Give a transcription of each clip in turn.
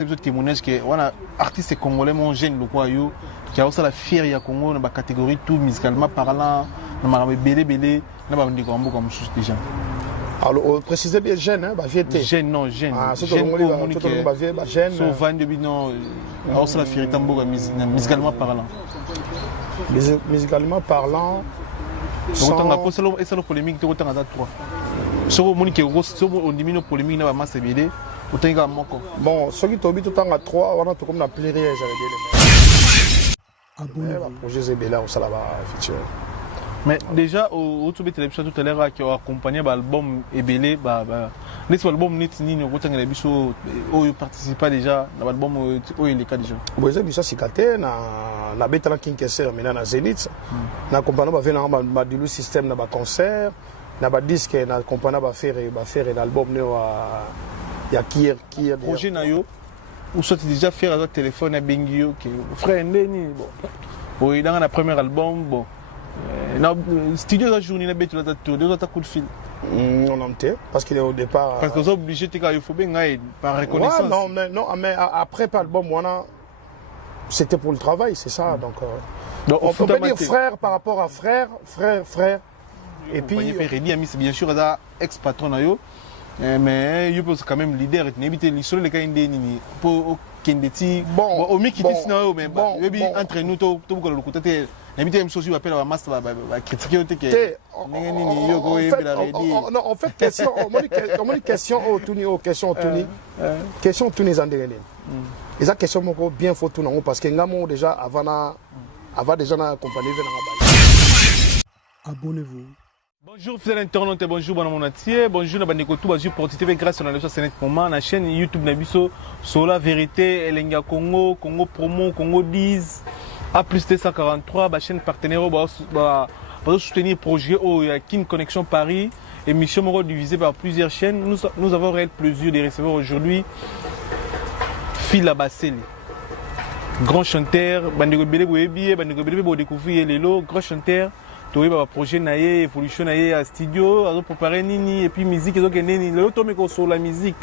un témoignage que voilà artiste congolais mon jeune le quoi yo qui a aussi la fière ya Congo dans la catégorie tout musicalement parlant dans ma belé na ba ndiko mboka mususu déjà. Alors précisez bien jeune hein ba viété. Jeune non jeune. Ah c'est tout le monde ba vieux ba jeune. So van de bino aussi la fierté mboka musicalement parlant. Musicalement parlant. Autant la poste et ça le polémique de autant à 3. So moni ke so on diminue polémique na ba masse belé. Bon, ceux qui tombent tout le temps à 3, on a tout comme la plairie, j'avais dit. Le projet Zébéla, on s'en va, effectivement. Mais déjà, au tout télévision tout à l'heure, qui a accompagné l'album Ebélé, l'album Nitini, on participe déjà dans l'album où il est cas déjà. Vous avez vu ça, c'est caté, na Betana Kinkesser, maintenant na Zénith, na accompagné le système dans le concert, na disque, na accompagné faire l'album il y a qui est projet nayo ou soit déjà faire un téléphone à Bengio que frère Ndeni bon il dans la premier album bon na studio la journée na betu la tour deux autres coups de fil on entend parce qu'il est au départ parce que vous obligé de il faut bien par reconnaissance non mais après pas album c'était pour le travail c'est ça donc on peut dire frère par rapport à frère et puis bien sûr ça ex patron nayo mais il peut quand même leader et n'éviter les seuls les cas indéniés pour Kendeti bon au miki tisna mais entre nous tout le côté n'éviter même chose appelle la masse va critiquer que non en fait question au question tous les andéniens et ça question moko bien faut tout non parce que ngamo déjà avant déjà na compagnie abonnez-vous. Bonjour fidèles internautes et bonjour bon monatier, bonjour na bandeko tout bonjour pour TV grâce à la chaîne moment na chaîne YouTube Nabiso sur la vérité Elenga Congo promo Congo 10 A plus 243 ba chaîne partenaire ba soutenir projet au Kin Connexion Paris émission moro divisée par plusieurs chaînes nous avons réel plaisir de recevoir aujourd'hui Fila Baseli grand chanteur bandeko belé boyebi bandeko belé bo découvrir lelo grand chanteur oui, bah projet naie évolution naie à studio, à préparer nini et puis musique et donc nini le tomé sur la musique.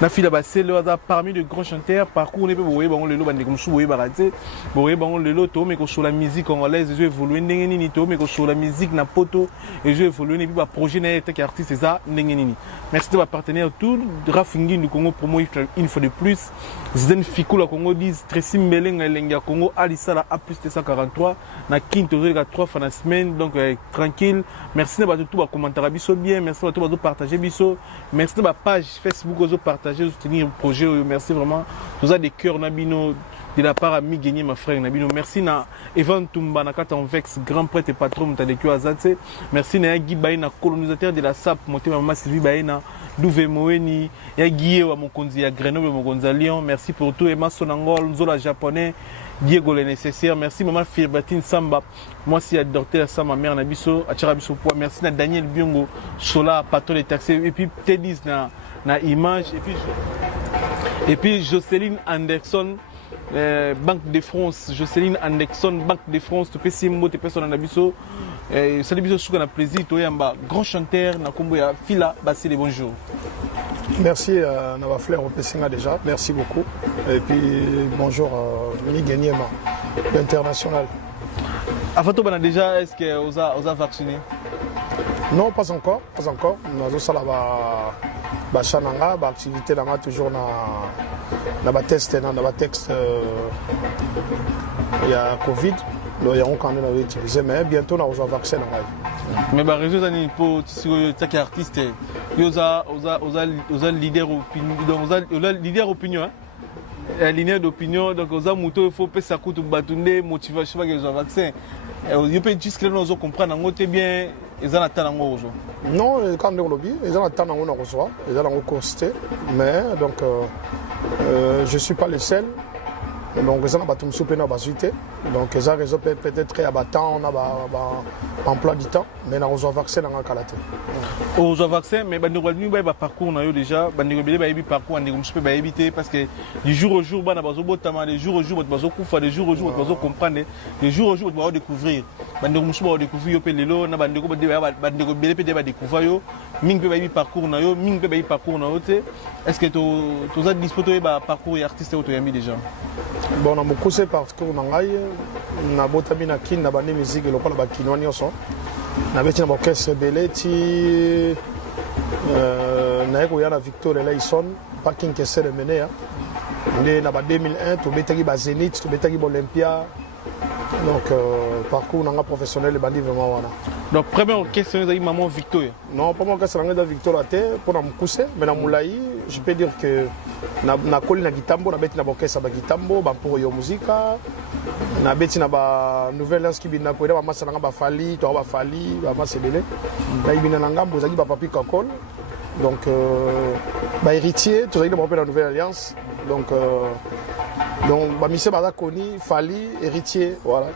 Na fila basse le hasard parmi de grands chanteurs parcours ne peut voir bon le bande comme sou baraté bon bon le tomé sur la musique congolaise je évoluer nini tomé sur la musique na poto et je évoluer et puis bah projet naie tant qu'artiste c'est ça nini. Merci de votre partenaire tout Rafingi du Congo promo une fois de plus. Zden Fikou la Congo 10 Tracy Melenga Lenga Congo Alissa la A plus 243 na Kinto 3 fois la semaine donc tranquille. Merci de tout commentaire biso bien, merci de tout partager biso, merci de ma page Facebook aux partager soutenir le projet, merci vraiment. Vous avez des cœurs nabino de la part à mi gagner ma frère nabino. Merci na Evan Tumba na Katanvex grand prêtre et patron de Tadekio Azate. Merci na Guy Baina colonisateur de la SAP monté maman Sylvie Baina Douve Moeni ya Guy wa Mokonzi ya Grenoble Mokonzi Lyon. Merci pour tout Emma Sonangol Zola japonais Diego le nécessaire. Merci maman Firbatine Samba. Moi si à docteur Samba mère Nabiso Acharabiso poids. Merci na Daniel Biongo Sola patron des taxis et puis Télis na image et puis Jocelyne Anderson Banque de France Jocelyne Anderson Banque de France tu peux si mot te personne Nabiso salut biso souka na plaisir to yamba grand chanteur na kombo ya Fila Baseli bonjour. Merci à Nava Flair au Pessinga déjà, merci beaucoup. Et puis bonjour Mini Ganyema, l'international. Avant tout, déjà, est-ce que vous avez vacciné? Non, pas encore. Nous avons fait activité toujours dans le test, il y a Covid. Nous avons quand même utilisé, mais bientôt nous avons vaccin. Mais les réseaux pour les artistes, vous avez leader opinion. Linéaire d'opinion, donc aux amouteux, il faut que ça coûte battunde, motivation pour qu'ils aient vaccin. Vous pouvez juste que nous comprendre, nous bien, ils ont attendent aujourd'hui. Non, quand on lobby, ils ont attendent on reçoit, ils ont constaté, mais donc je suis pas le seul. donc ça n'a pas tout soupe na basuite donc ça réseau peut-être très abattant on a emploi du temps mais na reçoit vaccin na kalaté aux vaccin mais bande ko ba parcours na yo déjà bande ko bele ba yebi parcours ande ko soupe ba éviter parce que du jour au jour bana bazo botama des jours au jour bazo kufa des jours au jour bazo comprendre des jours au jour bazo découvrir bande ko soupe ba découvrir yo pe lelo na bande ko bele pe ba découvrir yo ming pe ba yebi parcours na yo ming pe ba yebi parcours na yo te est-ce que to za disposer ba parcours artiste auto yami déjà bon na beaucoup c'est parcours na ngai na botami na kin na bande musique lokola ba kinwa nyonso na beti na orchestre belé ti na ko yana Victor Eleison parking que c'est le mener ndé na ba 2001 to betaki ba Zénith to betaki ba Olympia donc parcours na professionnel bandi vraiment wana donc première orchestre c'est maman Victor non pas mon orchestre na Victor la terre pour na mukuse mais na moulayi je peux dire que na koli na gitambo na beti na orchestre ba gitambo ba pour yo musica na beti na ba nouvelle lance qui bina ko ba masa na ba fali to ba fali ba masebele na ibina na ngambo zaki ba papi kakol donc ba héritier to zaki na ba la nouvelle alliance donc ba mise ba koni fali héritier voilà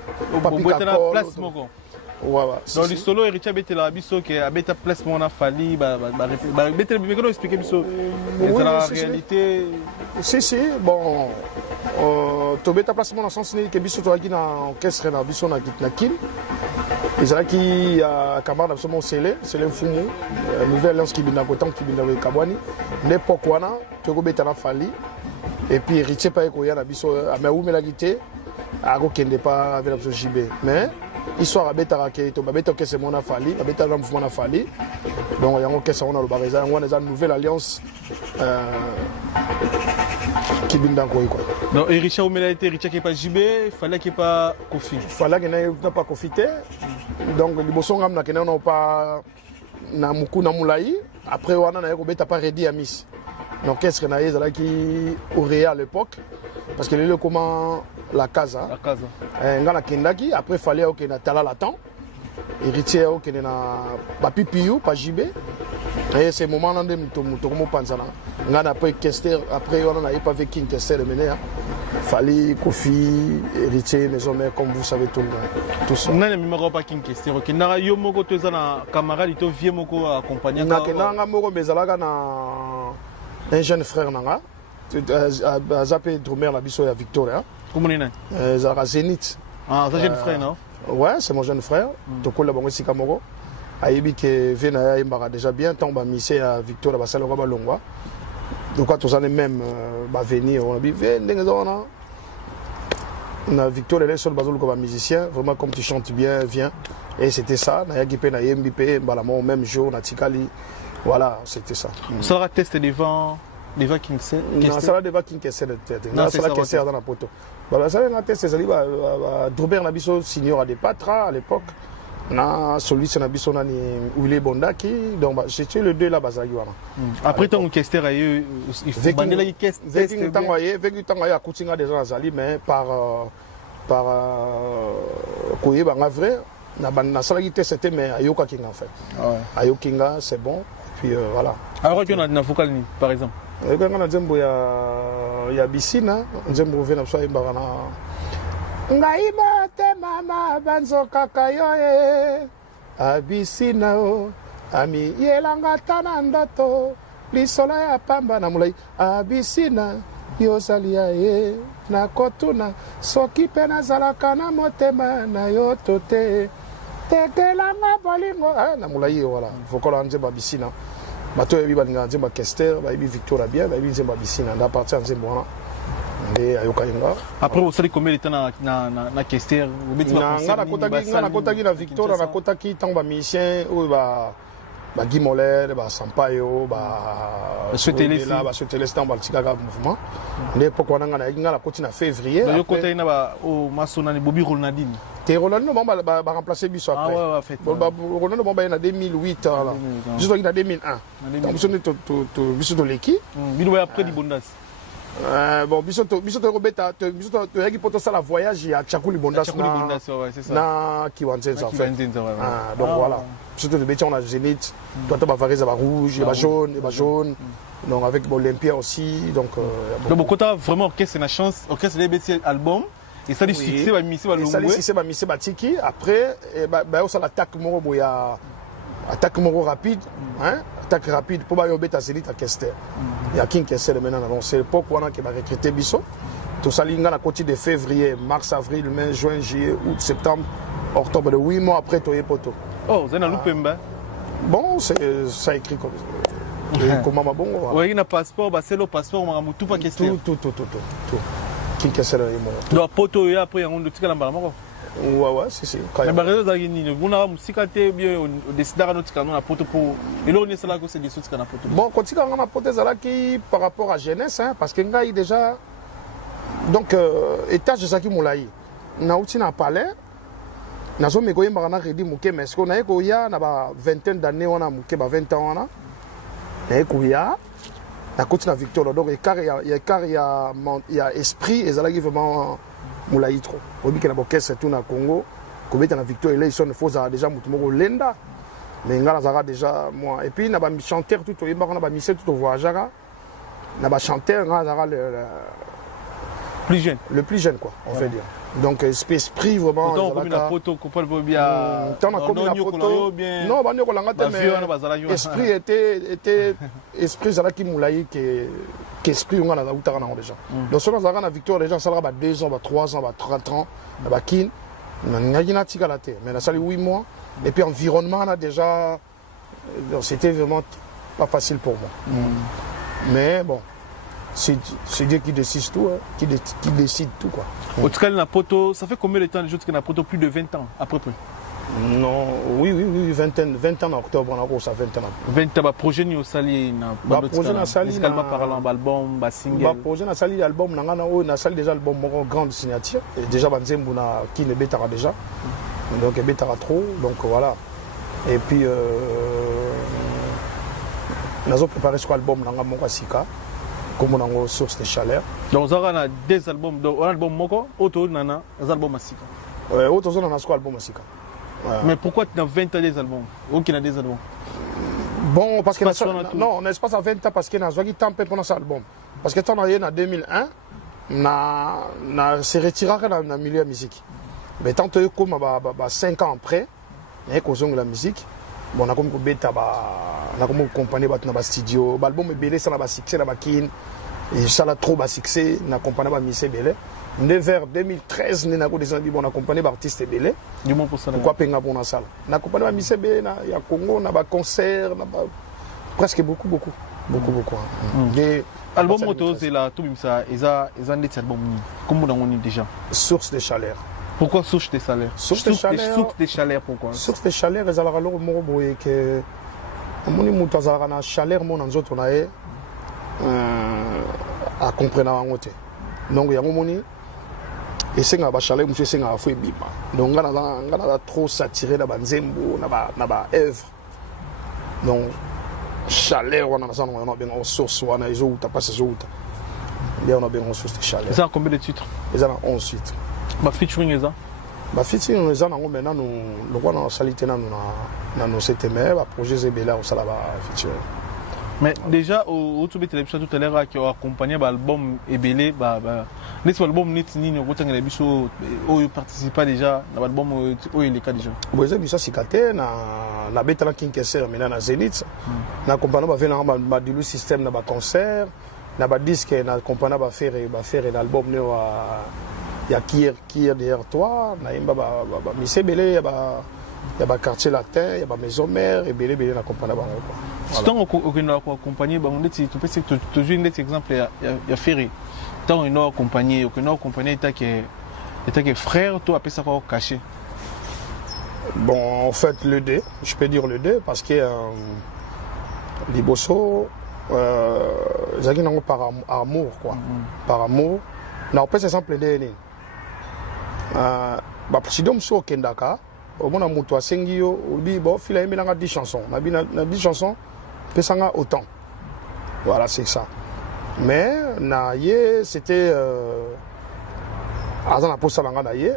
papi kakol place moko voilà dans le solo héritier beti la biso que abeta place mona fali ba beti me ko expliquer biso la réalité si bon to beta place mona sens ni que biso to aki na orchestre na biso na kin ezalaki ya camarade biso mon c'est le fumu nouvelle lance qui bina kotan qui bina kabwani l'époque wana to ko beta na fali et puis héritier pa ko ya na biso mais où la guité a ko kende pas avec la biso JB mais histoire abetaka ke to babeta ke c'est mon afali babeta na mouvement afali donc yango ke ça on a le bareza on a une nouvelle alliance qui binda ko iko donc Richard Omela était Richard qui pas JB fallait qu'il pas Kofi fallait qu'il n'a pas profité donc liboso ngam na kena on pas na muku na mulai après wana na ko beta pas ready à miss donc qu'est-ce que na yezala qui aurait à l'époque parce que le comment la casa ngana kendaki après fallait OK na tala la temps héritier OK na ba pipiu pa JB et ce moment là ndem to mo panzana ngana après Kester après on a pas avec King Kester le mener fallait Kofi héritier maison mère comme vous savez tout ça on a même pas King Kester OK na yo moko to za na camarade to vie moko accompagner na nga moko bezalaka na un jeune frère nanga Zapé Drumer la biso ya Victoria. Comment il est Zara Zénith. Ah, c'est jeune frère, non? Ouais, c'est mon jeune frère. Tokola bango sikamoko. Ayebi ke vena ya imbara déjà bien tant ba misé à Victoria ba saloka ba longwa. Donc quand on est même ba venir on a dit ndenge zona. Na Victoria les seul bazolo comme musicien, vraiment comme tu chantes bien, viens. Et c'était ça, na yaki pe na MBP ba la même jour na Tikali. Voilà, c'était ça. Ça sera testé devant King Kester. Non, ça va devant King Kester de tête. Non, ça va Kester dans la poto. Bah ça va tester, ça dit bah Drobert Nabiso senior à des patra à l'époque. Na celui c'est Nabiso nani Willy Bondaki donc bah c'était le deux là bazagi wana. Après ton Kester il faut bander la Kester. Avec temps à Koutinga déjà azali mais par koye ba vrai na salagi testé mais ayoka King en fait. Ayoka Kinga c'est bon puis voilà. Alors tu as na vocal ni par exemple. Quand on a dit ya bisina nzembo vena so imbara na ngaima te mama banzo kakayo abisina o ami yelanga tana ndato lisolo ya pamba na mulai abisina yozalia na kotuna soki pe nazalaka na motema na yo tote tekelanga bolingo na mulai voilà fokola nzembo bisina bato yebi balinga nzemba Kester bayebi Victoria bien bayebi nzemba bisina nda partir nzembo wana nde ayoka inga après vous savez combien de temps na Kester ngana kotaki na Victoria na kotaki tant ba musicien ou ba Guimolère ba Sampaio ba souhaiter l'instant ba tikaka mouvement nde pourquoi ngana koti na février yo kota ina ba o masona ni Bobby Ronaldinho Ronaldo ba remplacer biso après Ronaldo ba en 2008 là juste en 2001 donc biso to biso to l'équipe bino ba après di bondas Bon, biso robeta, biso to yaki poto ça la voyage à Tchakuli Bondas c'est ça. Na Kiwanzenza en fait. Donc voilà. Biso to beti on a Zénith, toi tu vas varier à rouge, et jaune. Donc avec Olympia aussi, donc beaucoup t'as vraiment orchestre na chance, orchestre des bêtises album et ça du succès va misser va longue. Ça du succès va misser batiki après bah on l'attaque moro boya attaque moro rapide, hein? Attaque rapide pour ba yobeta Zénith à Kester. Il y a King Kester maintenant annoncé l'époque où on a qui va recruter biso. Tout ça linga la côté de février, mars, avril, mai, juin, juillet, août, septembre, octobre, de 8 mois après Toye Poto. Oh, vous avez un loupé. Bon, ça écrit comme comment ma bon. Oui, il a un passeport, c'est le passeport, on a tout pas question. Tout. King Kester est mort. Donc Poto et après on le tire là bas. Ouais, si. Mais bah réseau d'agini, vous n'avez musique à bien décider à notre canon à Poto pour et là on est ça là que c'est des choses qu'on a Poto. Bon, quand il a Poto ça là qui par rapport à jeunesse hein parce que nga il déjà donc étage de Saki Moulaï. Na outi na palais. Na zo me koye mbana redi muke mais ce qu'on a ko ya na ba vingtaine d'années on a muke ba 20 ans on a. Na ko ya na côté na Victor donc il y a esprit et ça là qui vraiment Moulaï trop. Obi que na orchestre tout na Congo, ko beta na Victor et là ils sont faut déjà mutu moko lenda. Mais ngala zara déjà moi et puis na ba chanteur tout oyeba na ba misé tout voyagera. Na ba chanteur ngala zara le plus jeune quoi on fait dire. Donc esprit vraiment on comme la photo qu'on peut bien non bande ko langa mais esprit était esprit zala ki Moulaï qu'esprit on a na utaka na déjà donc sur zala na Victor déjà ça va 2 ans 3 ans 30 ans ba kin na ngina tika la terre mais na sali 8 mois et puis environnement là déjà c'était vraiment pas facile pour moi mais bon c'est Dieu qui décide tout, hein, qui décide tout quoi. Au tout cas, la poto, ça fait combien de temps les autres qui n'a poto plus de 20 ans à peu près? Non, oui, 20 ans en octobre, on a encore ça 20 ans. 20 ans, projet ni au sali na projet na sali musicalement parlant, album, single. Projet na sali album na sali déjà album mon grande signature et déjà banzembu na qui ne betara déjà. Donc betara trop donc voilà. Et puis nous avons préparé ce album nanga mon sika. Comme on a une source de chaleur. Donc, on a des albums, un album moko, auto nana, des albums masika. Oui, auto on a un album masika. Mais pourquoi tu as 20 ans des albums? Ou qui a des albums? Bon, parce que non, on a pas 20 ans parce que nous avons temps pour notre album. Parce que quand on est en 2001, on s'est retiré dans le milieu de la musique. Mais tant que comme 5 ans après, on a la musique. Bon, on a comme bêta, on a comme compagnie dans le studio. L'album est belé, ça a succès dans la kin. Et ça a trop succès, on a compagnie dans le belé. Vers 2013, on a accompagné d'artistes belé. Du moins pour ça. Pourquoi penga pour la salle? On a accompagné dans le belé, il y a Congo, on a des concerts, presque beaucoup. Album moto, c'est là, tout ça, ils ont des albums. Comment on est déjà? Source de chaleur. Pourquoi source de chaleur? Source de chaleur, pourquoi? Source de chaleur, ils ont alors morboé que on a une chaleur, mon en autres on a à comprendre en côté. Donc il y a un moment et c'est nga ba chaleur, monsieur c'est nga fou bima. Donc on a trop saturé dans banzembo, na ba œuvre. Donc chaleur on a ça on a bien en source on a iso ta pas ces autres. Bien on a bien en source de chaleur. Ça a combien de titres? Ils en ont 11 titres. Ma featuring est ça? Ma featuring est ça maintenant nous on a salité na nos CTM ba projet Zebela au sala ba featuring. Mais déjà au tout télévision tout à l'heure qui a accompagné l'album Ebele n'est-ce pas l'album net ni au tanga biso o participa déjà dans l'album o il est cas déjà. Bon ça c'est caté na betala King Kester maintenant na Zénith na accompagné ba venir ba dilu système na ba concert na ba disque na accompagné ba faire l'album ne il y a qui est derrière toi na imba ba Miss Ebele il y a quartier latin, il y a maison mère et belé na accompagné ba quoi. Tant on a accompagné ba on dit tu peux toujours un exemple il y a Ferry. Tant on a accompagné état que frère toi après ça va caché. Bon en fait le deux, je peux dire le deux parce que Liboso zaki nango par amour quoi. Par amour. Na opé c'est simple de ba président so kendaka au moins mutu asengi yo obi bo fila emelanga 10 chansons na 10 chansons pesanga autant voilà c'est ça Mais c'était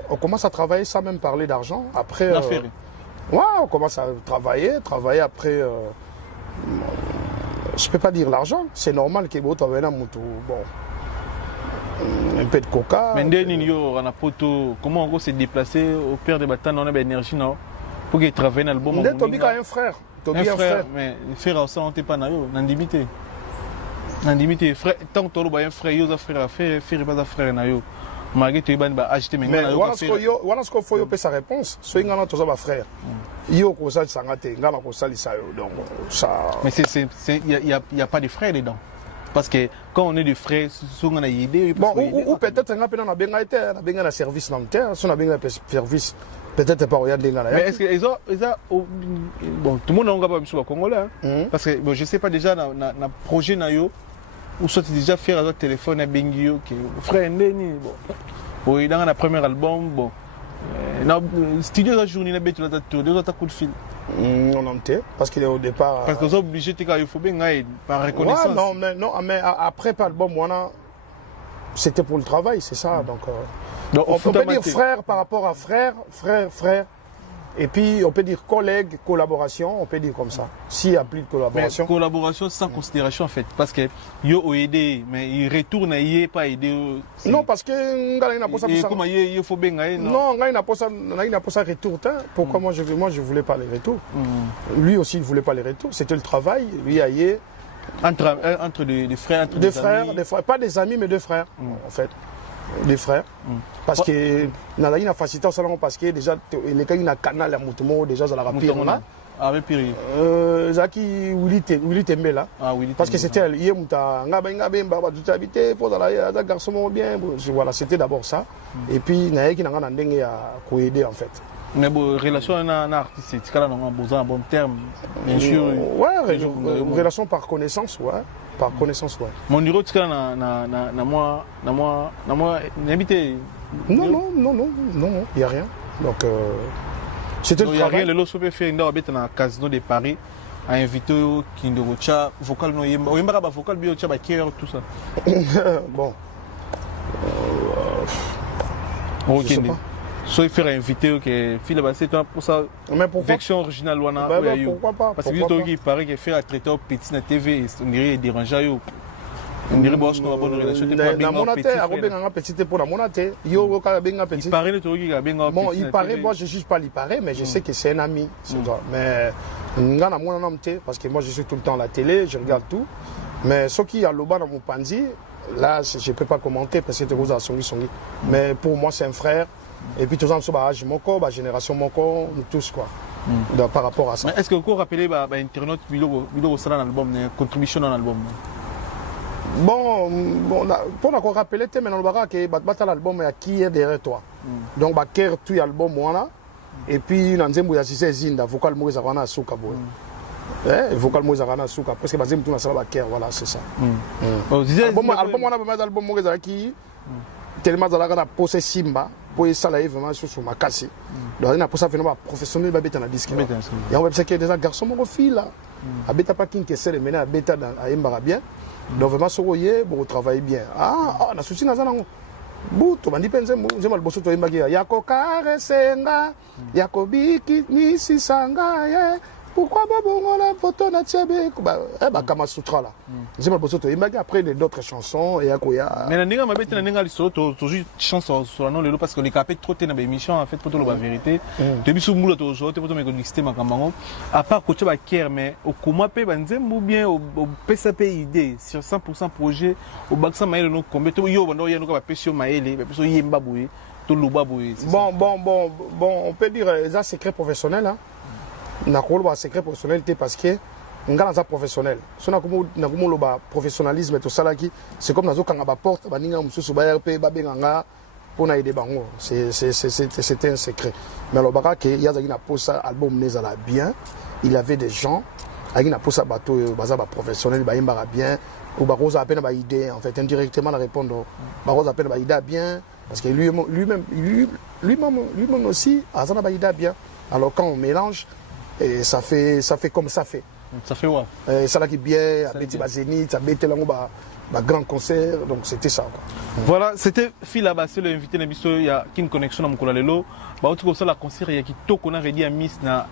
on commence à travailler sans même parler d'argent. Après, on commence à travailler après. Je peux pas dire l'argent, c'est normal que bon, un peu de coca. Mais comment on s'est déplacé au père de Batan, on a de l'énergie pour qu'il travaille dans l'album. Tobi a un frère. Un frère, mais le frère aussi on pas n'andimité. N'andimité frère tant que tu as un frère, il frère pas frère na yo. Malgré tu ban acheter mais voilà ce qu'il faut sa réponse. Soit ngana to ba frère. Yo ko ça sangate ngana ko salisa yo donc ça. Mais il y a pas de frère dedans. Parce que quand on est des frères, souvent on a une idée. Bon, ou peut-être on a bien un service dans le terre, si on a bien un service, peut-être pas rien de mais est-ce que bon, tout le monde n'a pas besoin de Congolais. Parce que bon, je ne sais pas déjà dans le projet ou soit déjà faire un téléphone à Bengio, qui frère Ndeni. Bon, dans le premier album, bon, studio la journée, tu as tourné, tu as coup de fil. On a été, parce qu'il est au départ. Parce que vous êtes obligé de faire par reconnaissance. Ouais, non, mais après par l'album, c'était pour le travail, c'est ça. Donc on peut dire frère par rapport à frère. Et puis on peut dire collègue, collaboration, on peut dire comme ça. S'il n'y a plus de collaboration. Mais collaboration sans considération en fait. Parce que yo a aidé, mais il retourne il pas aidé. Non, parce que comment il faut bien non, il n'a pas ça retour. Pourquoi moi je voulais pas les retours. Lui aussi il voulait pas les retours. C'était le travail. Lui aïe. Entre des frères, des frères, pas des amis mais deux frères en fait. Des frères. Parce que dans la facilité parce que déjà les cas il a canal à Moutomo déjà dans la rapide là. Avec Piri. Zaki Willy Tembela. Parce que c'était hier muta ngabe tout habité pour la garçon bien voilà, c'était d'abord ça et puis naye qui n'a pas ndenge à aider en fait. Mais bon, relation artistique, c'est quand même un bon terme, bien sûr. Ouais, relation par connaissance, ouais. Par connaissance, ouais. Mon numéro, c'est quand moi, n'habité. Non, il n'y a rien. Donc, c'était le travail. Il n'y a rien, le lot peut faire dans le casino de Paris, à inviter Kinderocha, vocal, vocal, biocha, cœur, tout ça. Bon. Je sais pas. Soit faire inviter que fille c'est pour ça version originale pourquoi pas parce que il paraît que faire traiter au petit na TV on dirait déranger yo on dirait boss qu'on a bonne relation te pas bien petit a petit pour la monate yo ka benga petit il paraît le truc qui a benga bon il paraît moi je juge pas il paraît mais je sais que c'est un ami c'est toi mais ngana mona namte parce que moi je suis tout le temps à la télé je regarde tout mais ce qui a loba dans mon panzi là je peux pas commenter parce que c'est Rosa Songi mais pour moi c'est un frère. Et puis, tout ça, âge moko, génération moko, nous tous quoi. Par rapport à ça. Est-ce que vous rappelez Internet, dans l'album, contribution dans l'album? Bon, pour nous rappeler, mais dans le barak, l'album est qui est derrière toi. Donc, baker tout l'album, voilà. Et puis, dans le a Zinda, vocal Moïse Arana Souka. Vocal Moïse Arana Souka. Parce que Bazem tout na baker, voilà, c'est ça. Album, on a album Moïse qui tellement dans la posé Simba. Pour ça là vraiment sur ma casse donc il a pour ça vraiment professionnel ba beta na disque il y a website qui est déjà garçon mon fille là a beta pas king que c'est mener à beta à Embara bien donc vraiment soyez bon travailler bien na souci na zanango buto bandi penze nzema liboso to Embagi yako karesenga yako biki ni sisanga ye pourquoi babongo la photo na tiebe ba kama sutra là nzema liboso to Embagi après d'autres chansons et akoya mais na ninga mabeti na ninga liso to juste chanson sur la non le parce que les capé trop té na ba émission en fait pour la vérité depuis sous moula to zo te pour me connecter makambango à part côté ba Kier mais au comment pe banzembu bien au PCP idée sur 100% projet au baksa maele no combien to yo bando yeno ka ba pesio maele ba pesio yemba boye to luba boye bon on peut dire ça secret professionnel hein na ko ba secret professionnel parce que ngala za professionnel so na kumu lo ba professionnalisme to salaki c'est comme nazo kanga ba porte ba ninga mususu ba RP ba benganga pona aider bango c'était un secret mais lo baka ke yaza na posa album nezala bien il avait des gens na posa bato baza ba professionnel ba imbara bien ou ba rosa peine ba idée en fait indirectement la répondre ba rosa peine ba idée bien parce que lui-même aussi azana ba idée bien alors quand on mélange et ça fait comme ça fait Ça fait ouais. Ça là qui bien, à Betty Zénith, à Betty Lango, grand concert, donc c'était ça. Quoi. Voilà, c'était Phila Bassé, l'invité Nabiso, il y a une connexion à Moukolalelo. Bah, en tout cas, la concert, il y a qui toque, on a rédi à Miss na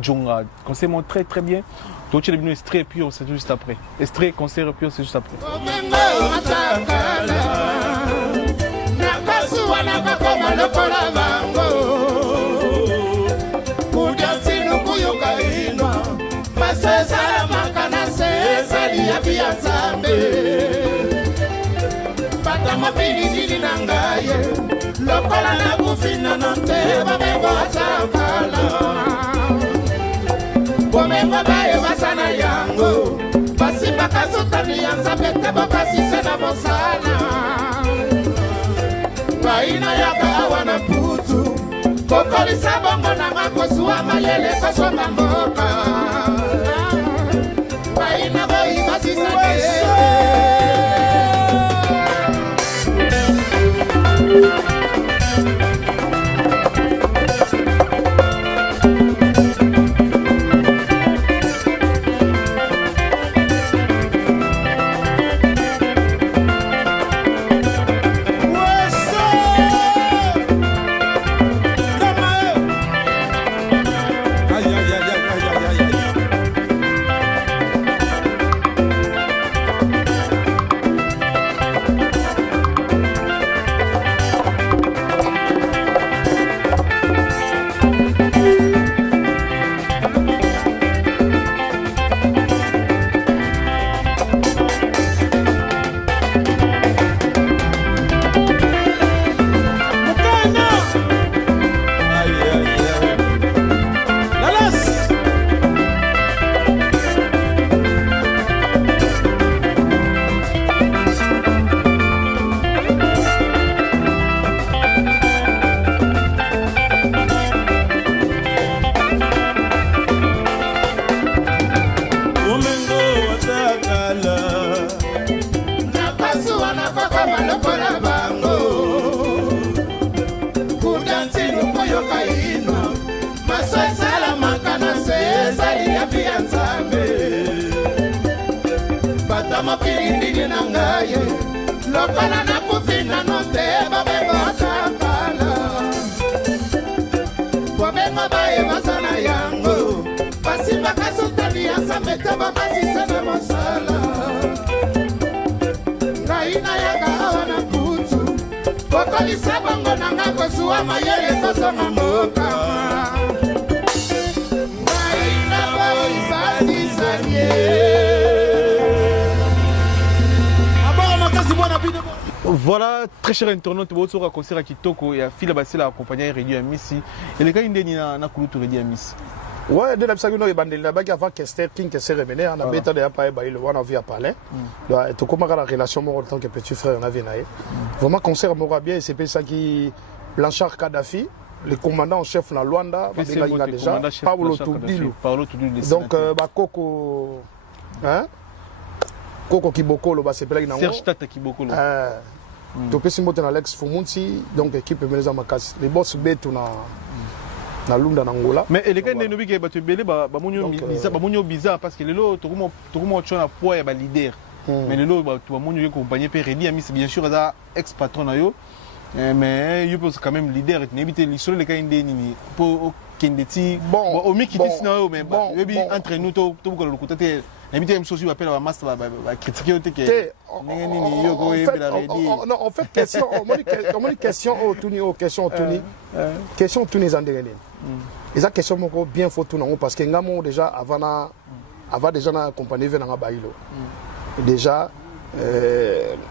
Djonga. Concert montre très très bien. Tout le monde est extrait, puis on sait juste après. Extrait, concert, puis on sait juste après. Mapili nangaye lokola na bufina nante bamengo atakala bomengo baye basana yango basimba kasutani yanza bete bakasise na bosana baina yaka wana putu kokolisa bongo nanga kosuwa mayele kosonga mboka baina boyi basisane mapilindini nangaye lokola na kufina note babengo atakala bobengo baye basana yango basimba kasutani ya nzambete bakasise na mosala ngaina yaka awa na kutu kokolisa bango nanga kosuwa mayele kosonga mboka ngaina boyi basisanie. Voilà, très cher internaute, vous avez concert à Kitoko et à Phila Bassé la accompagné réduit à Missy. Et les gars, ils ont Kulutu réduit à Missy. Ouais, de la psychologie, il y a des gens qui ont Kester, King, qui s'est remené, on a bêta de Yapaï, on a vu à parler. Donc, tout comme la relation, moi, en tant que petit frère, on a vu. Vraiment, concert, moi, bien, c'est ça qui. Blanchard Kadhafi, le commandant en chef de Luanda, il a déjà. Paolo Toudilou. Donc, Coco. Hein? Coco Kiboko, c'est pas Serge Tata Kiboko. Donc, si je suis Alex Fumunti, donc l'équipe est menée à Makas. Les boss bêtent na Lunda Angola. Mais les gars, ils ont dit que bizarre parce que les lots, tout le monde a un poids et un leader. Mais les lots, tout le monde a accompagné Pérédi, bien sûr, ex-patron. Mais il peut quand même leader. Les gars, ils ont dit bon, au mieux qui dit sinon, mais entre nous, tout le côté. En fait, question tous les Andréens. Et ça question bien faut tout parce que nous déjà avant déjà na compagnie venant Bailo. Déjà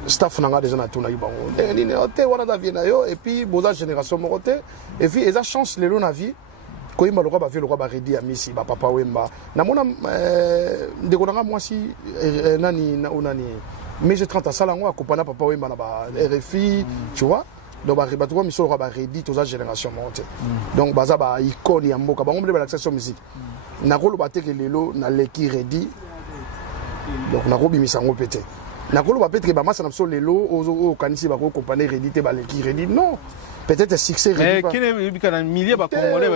staff n'a déjà na tout na bango. Et puis boza génération moroté et puis ils a chance les na vie. Quand il m'a le roi rédi à Missy, papa Wemba. Namona de moi si nani mais j'ai 30 à Salango accompagné papa Wemba na RFI, tu vois. Donc bah tu vois monsieur le roi rédi toute la génération montée. Donc baza ba icône ya mboka ba ngombe ba l'accession musique. Na ko lo ba teke lelo na leki rédi. Donc na ko bimisa ngo pété. Na ko lo ba pété ba massa na so lelo o kanisi ba ko accompagner rédi te ba leki rédi non. peut-être succès mais quel est le milieu de Congolais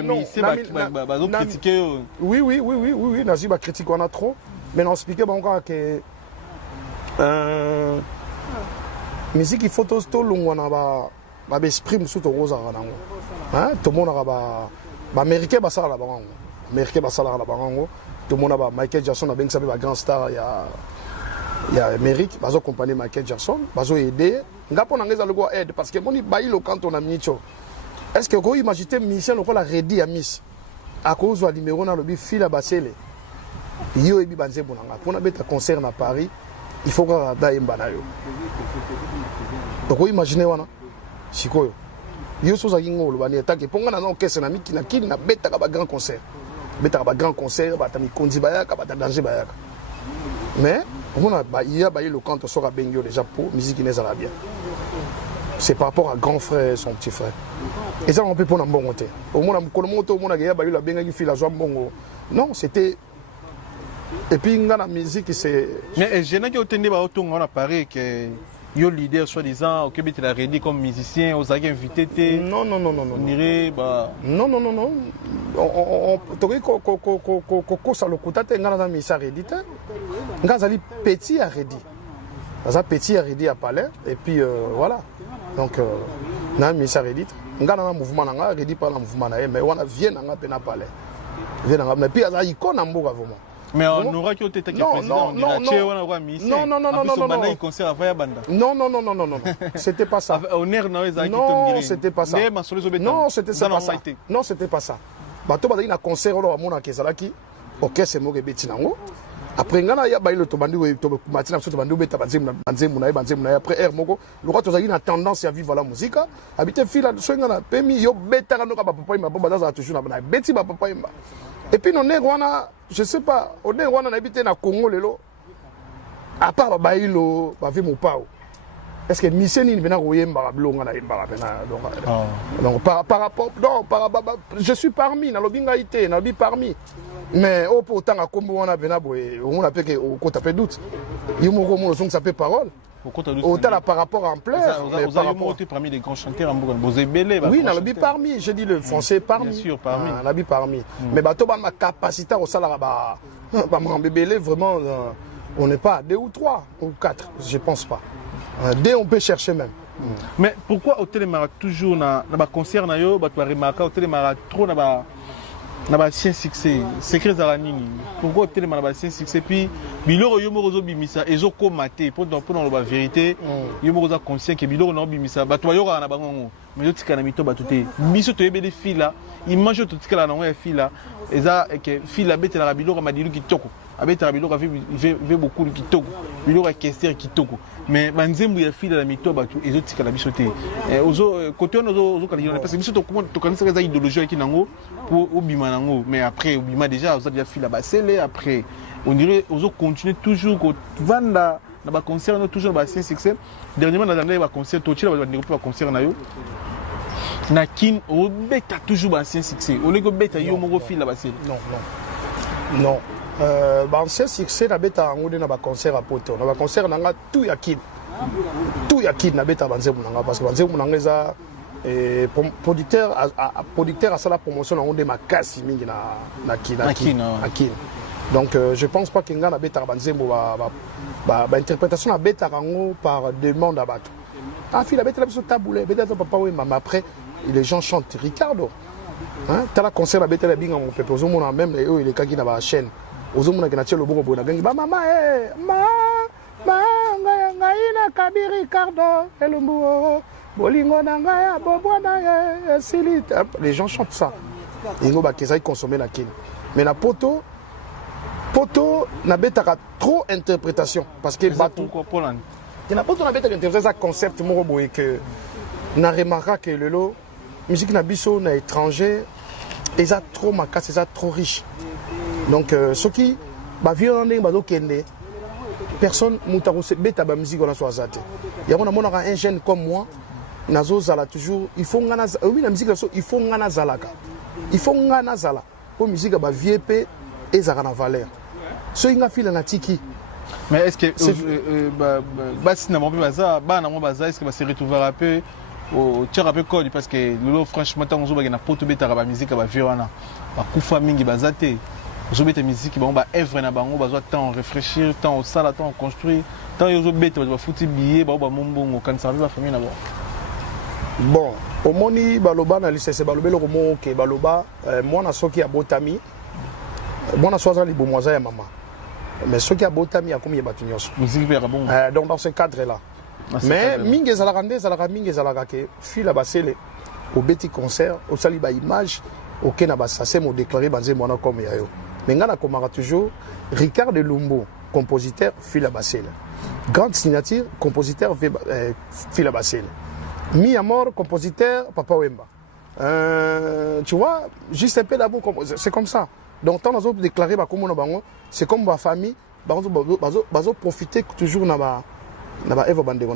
qui critiquer? Oui, Nazi va critiquer on a trop, mais on explique encore que musique il faut tout le monde va exprimer sous ton rose hein, tout le monde va américain va ça là-bas, américain va ça là-bas, tout le monde va Michael Jackson a bien que grand star il y a Amérique, va accompagner Michael Jackson, va aider. Ngapo nangeza le go aide parce que moni bailo quand on a micho. Est-ce que vous imaginez mission le la ready à miss à cause du numéro na lobi fila basele. Yo ebi banze bonanga. Pour na beta concert na Paris, il faut que da yembana yo. Donc vous imaginez wana sikoyo. Yo so za yingo lo bani attaque ponga na orchestre na miki na kini na beta ka ba grand concert. Beta ka ba grand concert ba ta mi konzi bayaka ba ta danger bayaka. Mais il y a le canton sera bengio déjà pour musique n'est pas bien. C'est par rapport à grand frère et son petit frère. Et ça on peut prendre un bon côté. Au moins on monte au monde il y a la bengi fille la joie bongo. Non, c'était et puis la musique c'est mais je n'ai pas entendu ba auto on a parlé que yo leader soi-disant au Québec il a rédit comme musicien aux agents invités. Non. On dirait bah non. On toki ko ça le côté ngana na misa rédit. Ngazali petit à rédit. Ça petit à rédit à Palais et puis voilà. Donc na misa rédit. Ngana na mouvement nga rédit pas na mouvement na mais on a vient nga pe na Palais. Vient nga mais puis ça icône en mboka vraiment. Mais on aura qui été président non, c'était pas ça. Non, c'était pas ça. Non, c'était pas ça. Non, c'était pas ça. Bato ba na concert on mona kezalaki orchestre mo ke betinango. Après ngana ya ba ile to bandi we to matina so to bandi beta banzemu na après air moko le roi tozali na tendance à vivre la musique habiter fila so ngana pemi yo beta ka no ka papa ima ba za toujours na beti ba papa ima. Et puis on est wana je sais pas on est wana na habiter na Congo lelo à part ba ilo ba vi mo pao. Est-ce que Misseni ne vient pas donc par rapport non par je suis parmi na lobingaité na bi parmi mais au pourtant à comme on a vena boy on a que au côté fait doute il mo comme son ça fait parole autant par rapport en pleurs vous avez monté parmi les grands chanteurs en Bozebele oui na bi parmi je dis le français parmi bien sûr parmi na bi parmi mais bato ba ma capacité au salaire ba mbebele vraiment on n'est pas 2 ou 3 ou 4 je pense pas. Dès on peut chercher même. Mais pourquoi au télémara toujours na concert na yo ba tu remarquer au télémara trop na ba sien succès secret za nini pourquoi au télémara ba sien succès puis biloro yo moko zo bimisa ezo ko maté pour dans la vérité yo moko za conscient que biloro na bimisa ba to yo na bango mais yo tika na mito ba tuté biso to yebele fila image to tika na ngwe fila eza que fila betela la biloro madilu kitoko abetela biloro ve beaucoup kitoko biloro kester kitoko mais banzembu ya fila la mito ba tu ezo tika la biso te ozo côté ozo kalina parce que biso to comment to kanisa za idéologie qui nango pour obima nango mais après obima déjà ozo déjà fila ba sele après on dirait ozo continuer toujours ko vanda na ba concert no toujours ba succès dernièrement na ba concert to chila ba ba concert na yo na kin o beta toujours ba succès o lego beta yo moko fila ba sele non ancien succès na beta ngode na ba concert à poto na ba concert nanga tout ya kid na beta banzemu nanga parce que banzemu nanga eza producteur à ça la promotion na ngode makasi mingi na kin donc je pense pas que nga na beta banzemu ba interprétation na beta rango par demande à bato fila beta la biso taboulé beta papa oui maman après les gens chantent Ricardo hein t'as la concert na beta la binga mon peuple ozomona même il est kaki na ba chaîne ozomona kena tshelo bongo bona gangi ba mama ngai na kabi Ricardo elumbu bolingo na ngai bobo na silita les gens chantent ça ingo ba kezai consommer la kin mais na poto na betaka trop interprétation parce que bato pourquoi Poland na poto na betaka interprétation concept moko boye que na remarquera que lelo musique na biso na étranger eza trop makasi eza trop riche. Donc ceux qui viennent de personne ne beta ba musique on a soazate. Il y a un jeune comme moi, nazo zala toujours, il faut ngana oui la musique il faut ngana zalaka. Il faut ngana zala. Pour musique ba vieux et za na valeur. So inga fila na tiki. Mais est-ce que basi na mo baza ba na mo baza est-ce que va se retrouver un peu au tira peu code parce que lolo franchement tant on na poto beta ba musique ba violana ba kufa mingi bazate zo beta musique ba on ba œuvre na bango ba zo temps réfléchir temps au sala temps construire tant yo beta ba futi billet ba mombongo kan ça va famille na bon. Bon, au moni baloba na lycée baloba le romo ke baloba moi na soki abotami moi na soza li bomwaza ya maman. Mais soki abotami akomi ya batu nyonso. Musique be bon. Donc dans ce cadre là. Mais mingi zalaka ke fila basele au beti concert au sali ba image aucun na basase mo déclarer banze mona comme yayo. Mais ngana komara toujours Ricard de Lumbo, compositeur fila basele. Grande signature compositeur fila basele. Mi Amor, compositeur, Papa Wemba. Tu vois, juste un peu d'abord, c'est comme ça. Donc, tant qu'on déclaré, c'est comme ma famille, on profiter toujours de Eva Bandego.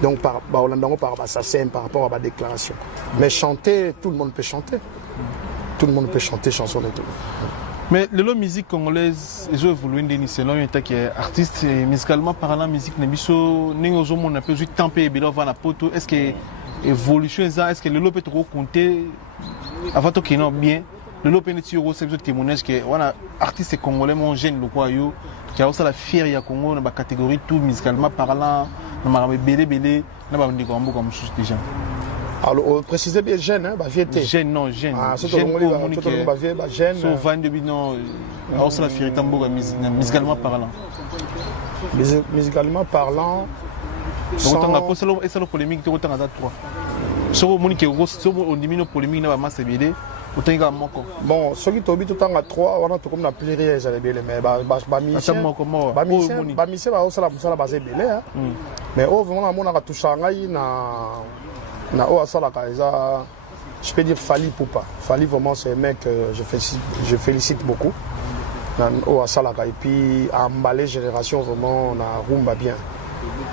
Donc, par rapport à ma déclaration. Mais chanter, tout le monde peut chanter. Tout le monde peut chanter chanson et tout. Mais la musique congolaise, je voulais dire selon un qui est artiste musicalement parlant, musique nebiso, n'engozo mon un peu juste tempé bilo va na poto. Est-ce que évolution est-ce que le lot peut trop compter avant tout qui non bien. Le lot peut être euro c'est témoignage que on a artiste congolais mon jeune le quoi yo qui a aussi la fière ya Congo dans la catégorie tout musicalement parlant, na marambe belé na ba ndiko ambo comme chose déjà. Alors, précisez bien jeune, hein, vieilleté. Jeune, non, jeune. Ah, c'est tout le monde jeune. Sauf 22 non, aussi la fierté musicalement parlant. Musicalement parlant. Et c'est la polémique, tu as 3. Si on diminue la polémique, on va masse BD. Bon, ceux qui t'ont dit tout le temps à 3, on a tout comme la pluriel, j'allais bien, mais mais oh, vraiment, on a tout changé. Je peux dire Fali Poupa. Fali vraiment c'est un mec que je félicite beaucoup. Et puis à Mbalé Génération vraiment on a rumba bien.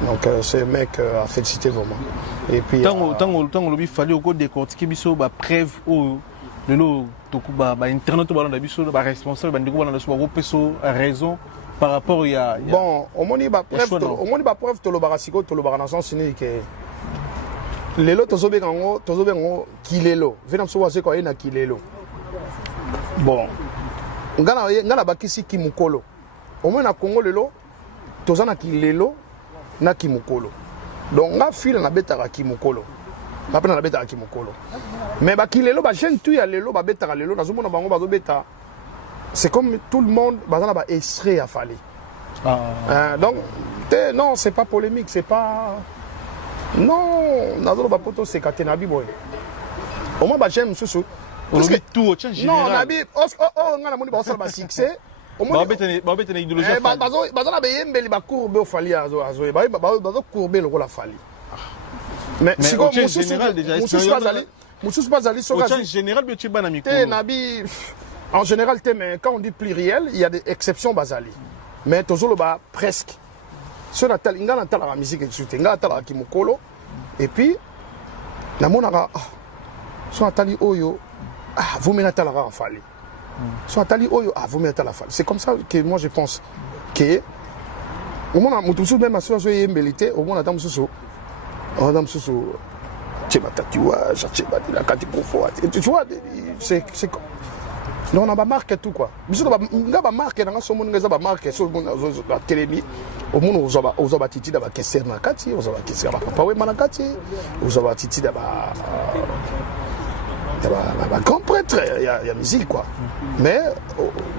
Donc c'est un mec à féliciter vraiment. Et puis tant on Fali au décortiquer biso ba preuve au le lot internet ba biso ba responsable ba ndiko ba so peso raison par rapport à bon au moni ba preuve to lo barasiko to lo baranation sini que lelo tozobengo kilelo vena mso waze ko ena kilelo bon ngana bakisi kimukolo au moins na Congo lelo tozana kilelo na kimukolo donc nga file na betaka kimukolo na pena na betaka kimukolo mais ba kilelo ba jeune tu ya lelo ba betaka lelo nazomona bango bazo beta c'est comme tout le monde bazana ba extrait à Fali donc non c'est pas polémique c'est pas non, nazolo bapoto c'est katenabi boy. Au moins j'aime sous. Parce que tout au général. Non, nabi ngana moni ba sala ba succès. Au moins ba betene idéologie. Bazana ba yembeli ba courbe au Fali azo bazo courber le la Fali. Mais si comme général déjà Moussous Bazali so en général bien tu ba na micro. Nabi en général mais quand on dit pluriel, il y a des exceptions Bazali. Mais tozolo ba presque so natal inga natal la musique et inga natal la kimukolo et puis na monaka so natali oyo vous me natal la Fali so natali oyo vous me natal la Fali c'est comme ça que moi je pense que au moins mutusu même so yembelité au moins adam susu tcheba tatouage tcheba la kati profo tu vois c'est non, on a pas marqué tout quoi. On a pas marqué dans ce monde, on a pas marqué sur la télé. Au monde, on a titi d'aba kesser na kati, on a kesser d'aba papa ouais manakati, on a titi d'aba grand prêtre, il y a musique quoi. Mais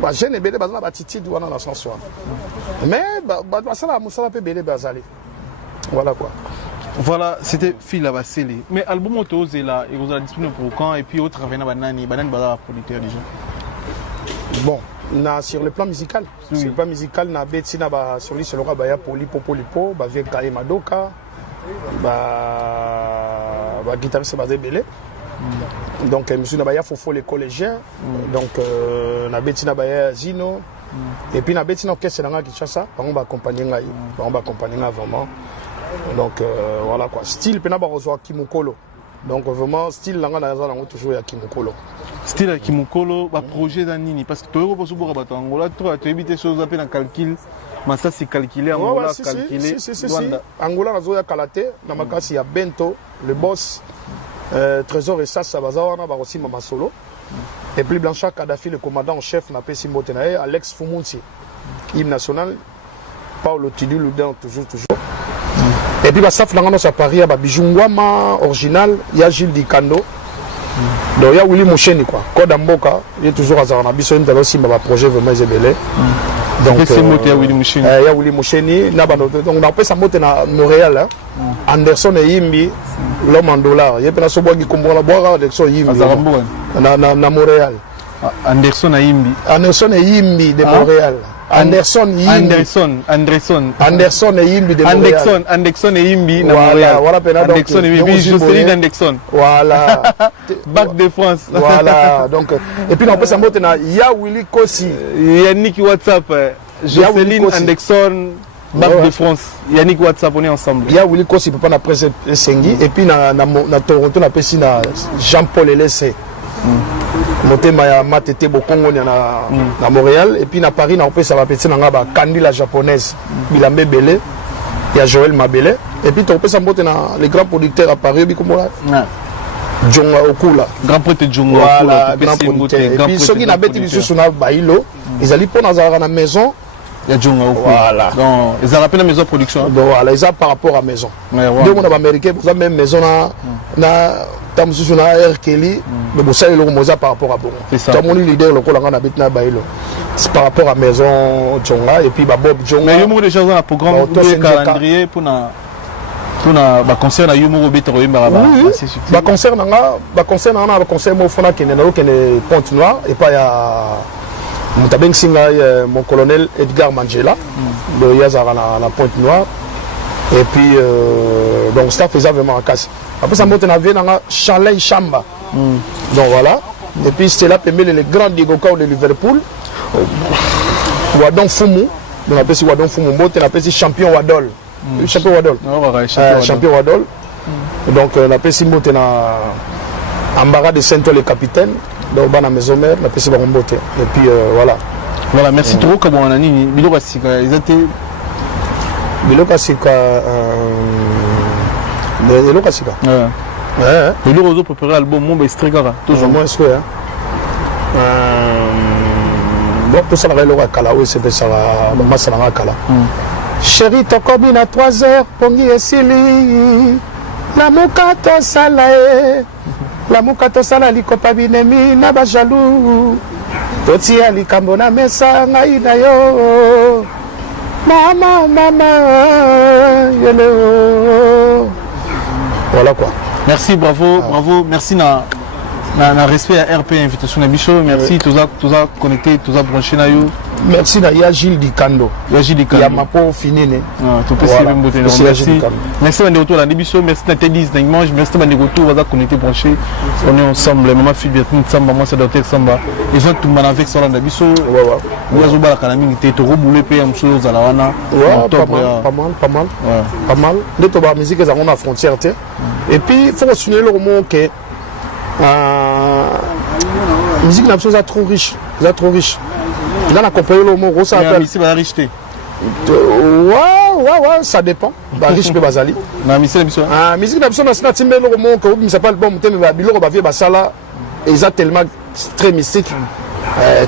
bah jeune et belé bazana ba titi doit dans l'ascension. Mais bah ça la musala pe belé bazali. Voilà quoi. Voilà, c'était Fila Baseli. Mais album auto est là, et vous allez disponible pour quand et puis autre revenir banani bazar producteur déjà. Bon, sur le plan musical, sur le plan musical, na betina ba sur lui selora ba ya polipo, ba vie Kaye Madoka, ba guitariste basé belé. Donc monsieur na ba ya Fofo les collégiens, donc na betina ba ya Zino. Et puis na betina orchestre na Kinshasa, on va accompagner ngai, on va accompagner vraiment. Donc voilà quoi, style pena ba rezo Kimukolo. Donc vraiment style langa na za nango toujours ya Kimukolo. Style à Kimukolo, bah projet d'anini parce que tu es au bout de Angola, tu as évité choses à peine en calcul. ça c'est calculé, Angola calculé. Angola nazoya kalate na makasi ya Bento, le boss Trésor et ça baza wana ba aussi mama solo. Et puis Blanchard Kadhafi le commandant en chef na pesi motenae Alex Fumunsi. Hymne national Paulo Tidulu dans toujours. Et puis bah ça flangano sa Paris ba bijungwama original ya Gilles Dikando. Donc il y a Willy Moucheni quoi. Code Mboka, il est toujours à Zaranabiso, il y a aussi un projet vraiment zébélé. Donc c'est Willy Moucheni. Il y a Willy Moucheni, donc on a appelé ça moté à Montréal. Anderson et Yimbi, l'homme en dollars. Il y a pas sobo qui comprend la boire Anderson Yimbi. Na Montréal. Anderson et Yimbi. Anderson et Yimbi de Montréal. Anderson et Yimbi de Montréal. Anderson et Yimbi de Montréal. Voilà, Anderson et Yimbi, Jocelyne Anderson. Voilà. Bac de France. Voilà. Donc, et puis on peut s'en il y a Willy Kossi. Yannick WhatsApp. Jocelyne Anderson. Bac de France. Yannick WhatsApp, on est ensemble. Il y a Willy Kossi, il peut pas na presse Sengi. Et puis na Toronto, on a appelé Jean-Paul Elessé. Motema ya matete bokongo na Montréal et puis na Paris na opé ça va petit na ngaba Kandi la japonaise Bilambe Belé il y a Joël Mabele et puis tu opé ça monte na les grands producteurs à Paris bi comme là Jonga Okula grand producteur Jonga Okula grand producteur et puis ceux qui na beti biso na bailo ils allaient pour dans la maison il y a Jonga Okula voilà donc ils ont appelé la maison production donc voilà ils ont par rapport à maison deux monde américain pour la même maison na Tamusu na R Kelly mais bon ça il le par rapport à bon tout mon leader le colanga na bitna bailo c'est par rapport à maison Jonga et puis Bob Jonga mais il y a déjà un programme de calendrier pour na ba concert na yumo beto yemba ba concert na concert mo fona kene na kene Pointe-Noire et pas ya mutabeng singa mon colonel Edgar Mandela de Yazara na Pointe-Noire et puis donc ça faisait vraiment en casse. Après ça monte na vie na Charles Chamba. Donc voilà. Et puis c'est là permet les grands Digoka de Liverpool. Wadon Fumu, on appelle ça Wadon Fumu, on appelle ça champion Wadol. Champion Wadol. Champion Wadol. Donc on appelle ça monte na Ambara de Saint-Paul le capitaine. Donc bana maison mère, on appelle ça Bombote. Et puis voilà. Voilà, merci trop comme on a dit Biloko Sika, ils étaient Biloko Sika le Lokasika. Le Lozo préparé l'album Mon Bestrigara. Toujours moins souhait. Bon, tout ça va le Kala, oui, c'est ça va Masala Kala. Chérie, t'as commis à 3 heures, Pongi et Sili. La Mukato Salae. La Mukato Sala, Likopa Binemi, Naba Jalou. Toti Ali Kambona Mesa, Naïda Yo. Mama, Yelo. Voilà quoi. Merci, bravo, merci na respect à RP invitation à Bichot, merci tous à connecté, tous à branché na yo. Merci na Gilles Dikando. Gilles Dikando. Ya mapo finine. Tout peut se même merci. Merci de retour à Bichot, merci na Tedis dimanche, merci de retour à connecté branché. On est ensemble, maman fille bien Samba, moi c'est docteur Samba. Et ça tout mal avec ça na Bichot. Ouais. Nous avons la kanami te to rebouler pe am chose à la wana. Pas mal. Les toba musique ils ont la frontière té. Et puis il faut souligner le mot que musique n'a pas trop riche, il a accompagné le mot ça appelle ici va richeté. Ouais, ça dépend. Ba riche pe bazali. Na musique n'a pas timé le mot que il s'appelle bon thème ba biloko ba vie ba sala tellement très mystique.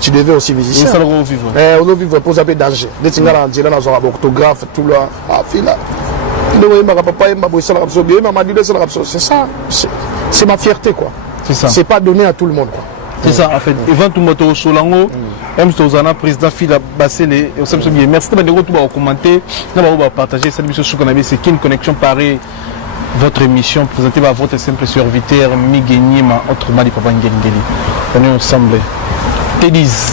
Tu devais aussi musicien. Ça le vivre. On le vivre pour zapper danger. Des tingala en dans un orthographe tout là. Ah fila. C'est ça, c'est ma fierté quoi. C'est ça. C'est pas donné à tout le monde quoi. C'est ça en fait. Event Moto Solango, M Tozana président Phila Bassele, merci de vous commenter, de partager cette émission sur Canabé, c'est une connexion pareille. Votre émission présentée par votre simple serviteur Migeni ma autrement dit Papa Ngengeli. On est ensemble. Tédis.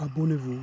Abonnez-vous